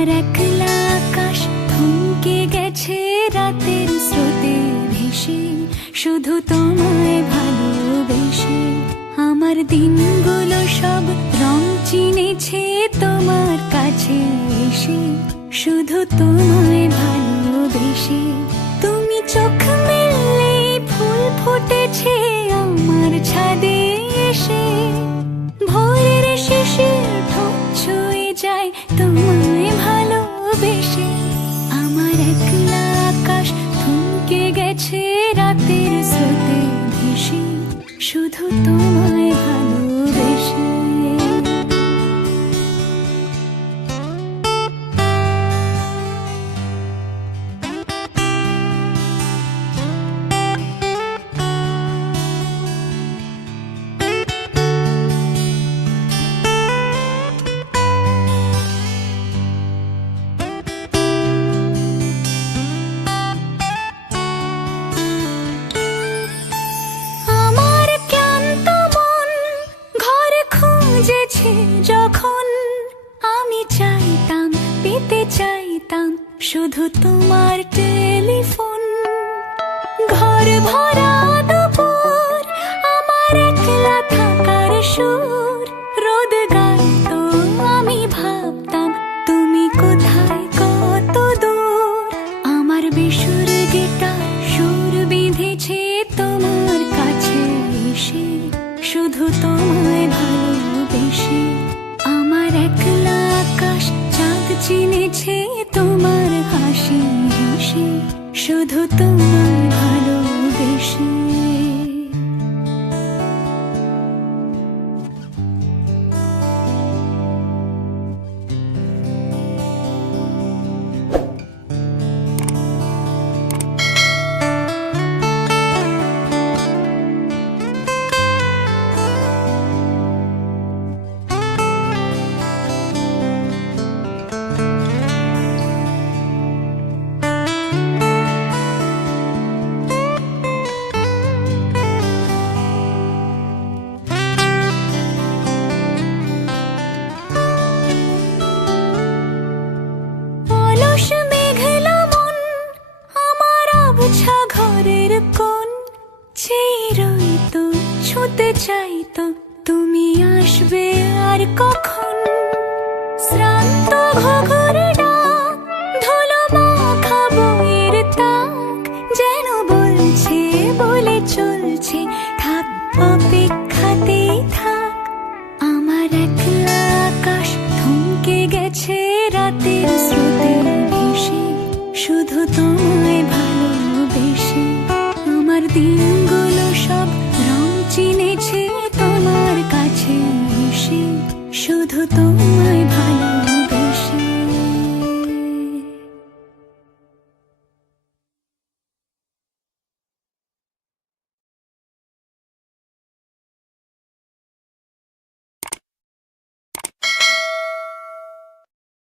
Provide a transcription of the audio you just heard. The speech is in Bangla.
আমার একলা আকাশ থমকে গেছে রাতের স্রোতে ভেসে, শুধু তোমায় ভালোবেসে। আমার দিনগুলো সব রং চিনেছে তোমার কাছে এসে, শুধু তোমায় ভালোবেসে। তুমি চোখ মেললে ফুল ফুটেছে আমার ছাদে এসে, ভোরের শিশির ঠোঁট ছুঁয়ে যায় তোমায় ভালোবেসে। আমার একলা আকাশ থমকে গেছে রাতের স্রোতে ভেসে, শুধু তোমায় ভালোবেসে। যখন আমি চাইতাম, পেতে চাইতাম শুধু তোমার টেলিফোন। ঘর ভরা দুপুর, আমার একলা থাকার সুর, রোদ গাইতো আমি ভাবতাম তুমি কোথায় কত দূর। আমার বেসুর গিটার সুর বিঁধেছে তোমার কাছে এসে, শুধু তোমায় ভালোবেসে। আমার একলা আকাশ চাঁদ চিনেছে তোমার হাসি হেসে, শুধু তোমার